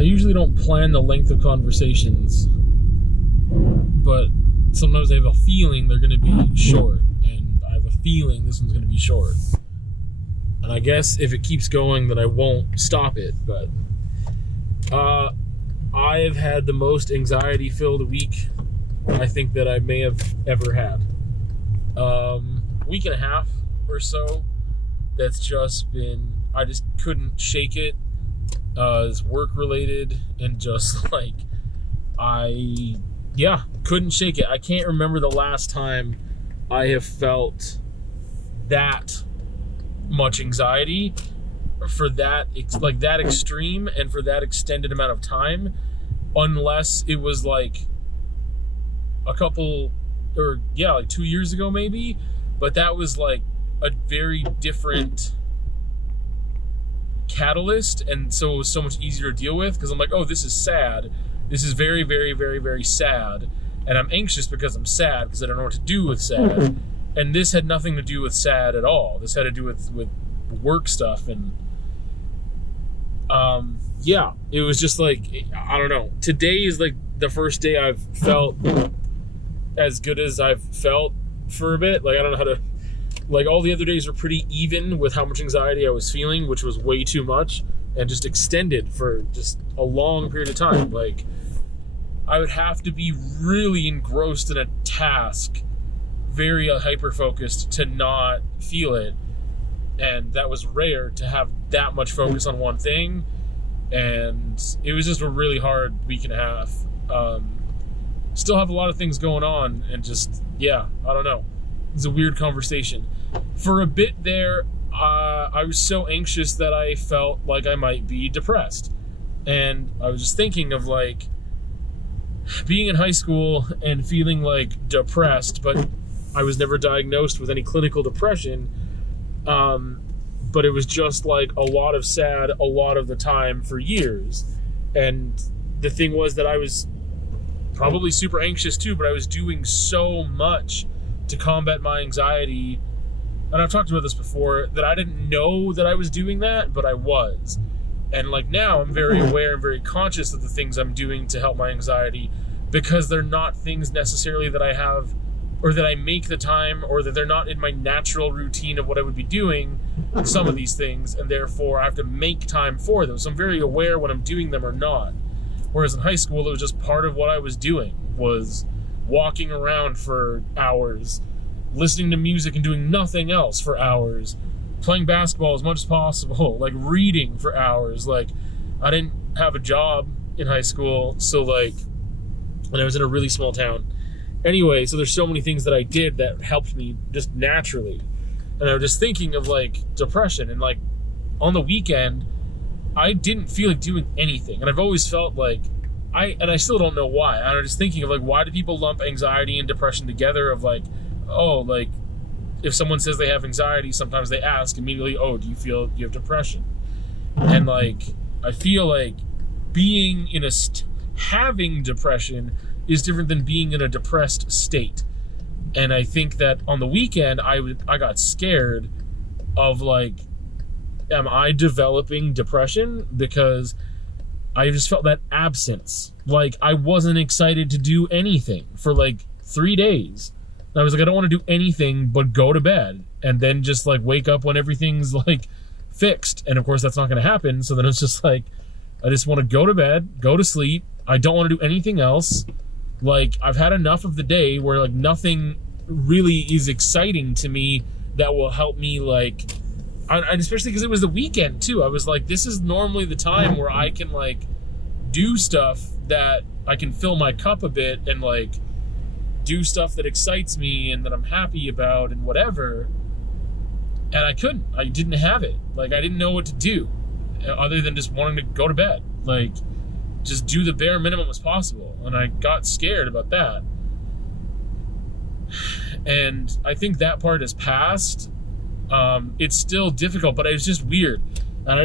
I usually don't plan the length of conversations, but sometimes I have a feeling they're going to be short, and I have a feeling this one's going to be short. And I guess if it keeps going, then I won't stop it, but I have had the most anxiety-filled week I think that I may have ever had. Week and a half or so, that's just been, I just couldn't shake it. It's work-related, and just like, couldn't shake it. I can't remember the last time I have felt that much anxiety for that, like that extreme and for that extended amount of time, unless it was like a couple, or like 2 years ago maybe, but that was like a very different catalyst, and so it was so much easier to deal with, because I'm like, oh, this is sad. This is very, very, very, very sad, and I'm anxious because I'm sad, because I don't know what to do with sad. And this had nothing to do with sad at all. This had to do with work stuff, and it was just like, I don't know. Today is like the first day I've felt as good as I've felt for a bit. Like, I don't know how to, like, all the other days were pretty even with how much anxiety I was feeling, which was way too much, and just extended for just a long period of time. Like, I would have to be really engrossed in a task, very hyper-focused, to not feel it. And that was rare, to have that much focus on one thing. And it was just a really hard week and a half. Still have a lot of things going on, and just, I don't know. It's a weird conversation. For a bit there, I was so anxious that I felt like I might be depressed. And I was just thinking of, like, being in high school and feeling like depressed, but I was never diagnosed with any clinical depression. But it was just like a lot of sad a lot of the time for years. And the thing was that I was probably super anxious too, but I was doing so much to combat my anxiety. And I've talked about this before, that I didn't know that I was doing that, but I was. And like now I'm very aware and very conscious of the things I'm doing to help my anxiety, because they're not things necessarily that I have, or that I make the time, or that they're not in my natural routine of what I would be doing, some of these things, and therefore I have to make time for them. So I'm very aware when I'm doing them or not. Whereas in high school, it was just part of what I was doing, was walking around for hours, listening to music and doing nothing else for hours, playing basketball as much as possible, like reading for hours. Like, I didn't have a job in high school, so like, and I was in a really small town. Anyway, so there's so many things that I did that helped me just naturally. And I was just thinking of like depression, and like on the weekend, I didn't feel like doing anything. And I've always felt like, I still don't know why. I'm just thinking of like, why do people lump anxiety and depression together? Of like, oh, like if someone says they have anxiety, sometimes they ask immediately, oh, do you feel you have depression? And like, I feel like being in having depression is different than being in a depressed state. And I think that on the weekend, I got scared of like, am I developing depression? Because I just felt that absence. Like, I wasn't excited to do anything for like 3 days. And I was like, I don't want to do anything but go to bed, and then just like wake up when everything's like fixed. And of course that's not going to happen. So then it's just like, I just want to go to bed, go to sleep. I don't want to do anything else. Like, I've had enough of the day where like nothing really is exciting to me that will help me, like, and especially because it was the weekend too. I was like, this is normally the time where I can like do stuff that I can fill my cup a bit, and like do stuff that excites me and that I'm happy about and whatever. And I couldn't. I didn't have it. Like, I didn't know what to do other than just wanting to go to bed. Like, just do the bare minimum as possible. And I got scared about that. And I think that part has passed. It's still difficult, but it's just weird. And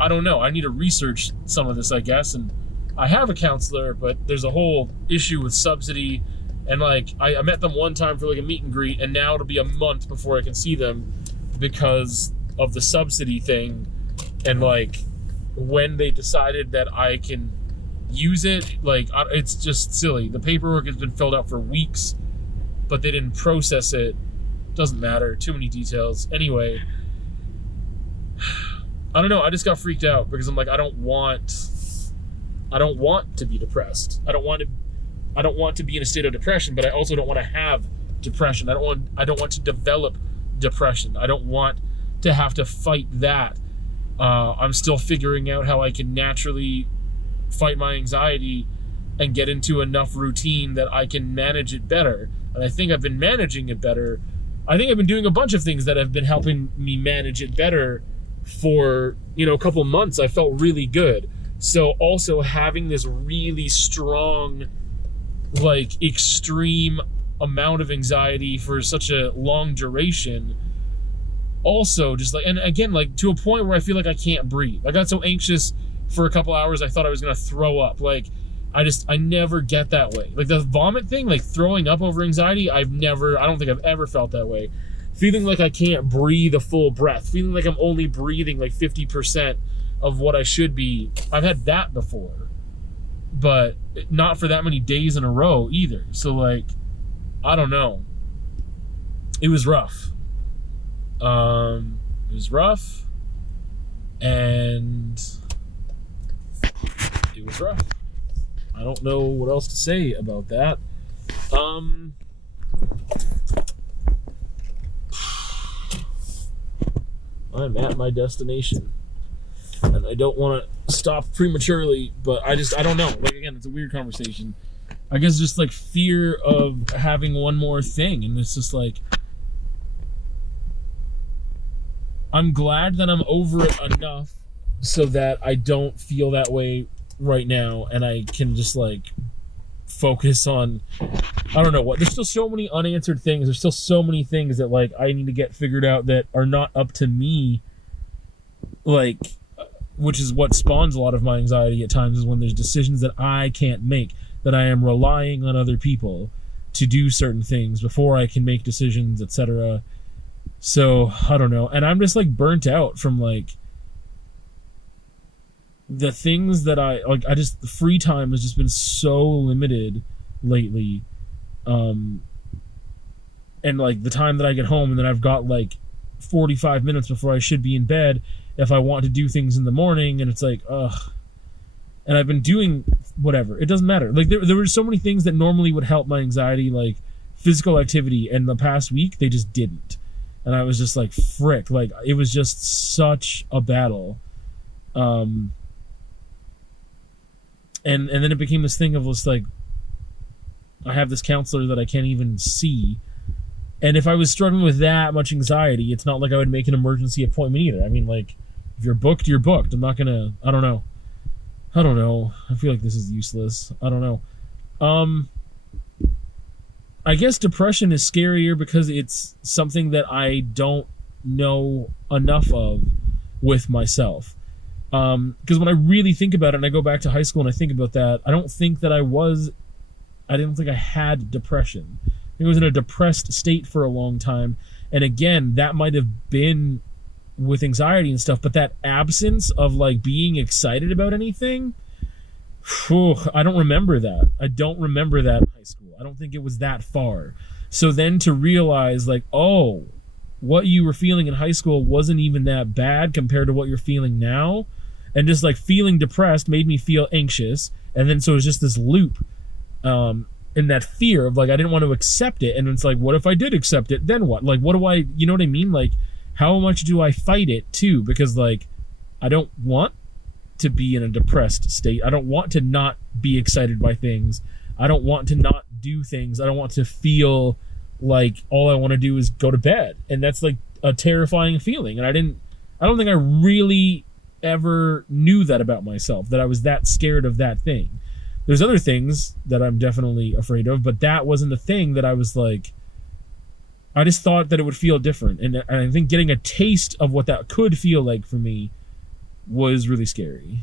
I don't know. I need to research some of this, I guess. And I have a counselor, but there's a whole issue with subsidy. And like, I met them one time for like a meet and greet, and now it'll be a month before I can see them because of the subsidy thing. And like, when they decided that I can use it, like, it's just silly. The paperwork has been filled out for weeks, but they didn't process it. Doesn't matter. Too many details. Anyway, I don't know. I just got freaked out because I'm like, I don't want to be depressed. I don't want to be in a state of depression, but I also don't want to have depression. I don't want to develop depression. I don't want to have to fight that. I'm still figuring out how I can naturally fight my anxiety and get into enough routine that I can manage it better. And I think I've been managing it better. I think I've been doing a bunch of things that have been helping me manage it better for, a couple months. I felt really good. So also having this really strong, like, extreme amount of anxiety for such a long duration, also just like, and again, like, to a point where I feel like I can't breathe. I got so anxious for a couple hours I thought I was gonna throw up. Like, I never get that way. Like, the vomit thing, like throwing up over anxiety, I don't think I've ever felt that way. Feeling like I can't breathe a full breath, feeling like I'm only breathing like 50% of what I should be. I've had that before, but not for that many days in a row either. So, like, I don't know. It was rough. It was rough, and it was rough. I don't know what else to say about that. I'm at my destination, and I don't want to stop prematurely, but I don't know. Like, again, it's a weird conversation. I guess just like fear of having one more thing, and it's just like, I'm glad that I'm over it enough so that I don't feel that way right now, and I can just like focus on, I don't know what. There's still so many unanswered things. There's still so many things that like I need to get figured out that are not up to me, like, which is what spawns a lot of my anxiety at times, is when there's decisions that I can't make, that I am relying on other people to do certain things before I can make decisions, etc. So, I don't know. And I'm just like burnt out from like the things that the free time has just been so limited lately. And like the time that I get home, and then I've got like 45 minutes before I should be in bed if I want to do things in the morning, and it's like, ugh. And I've been doing whatever. It doesn't matter. Like, there were so many things that normally would help my anxiety, like physical activity, and the past week they just didn't. And I was just like, frick. Like, it was just such a battle. And then it became this thing of just like, I have this counselor that I can't even see. And if I was struggling with that much anxiety, it's not like I would make an emergency appointment either. I mean, like, if you're booked, you're booked. I'm not gonna, I don't know. I feel like this is useless. I don't know. I guess depression is scarier because it's something that I don't know enough of with myself. Because when I really think about it, and I go back to high school and I think about that, I don't think I had depression. I think I was in a depressed state for a long time. And again, that might have been with anxiety and stuff, but that absence of like being excited about anything, I don't remember that. I don't remember that in high school. I don't think it was that far. So then to realize like, oh, what you were feeling in high school wasn't even that bad compared to what you're feeling now. And just like feeling depressed made me feel anxious. And then so it was just this loop, in that fear of like, I didn't want to accept it. And it's like, what if I did accept it? Then what? Like, what do I, you know what I mean? Like, how much do I fight it too? Because like, I don't want to be in a depressed state. I don't want to not be excited by things. I don't want to not do things. I don't want to feel like all I want to do is go to bed. And that's like a terrifying feeling. And I don't think I really ever knew that about myself, that I was that scared of that thing. There's other things that I'm definitely afraid of, but that wasn't a thing that I was like, I just thought that it would feel different. And I think getting a taste of what that could feel like for me was really scary.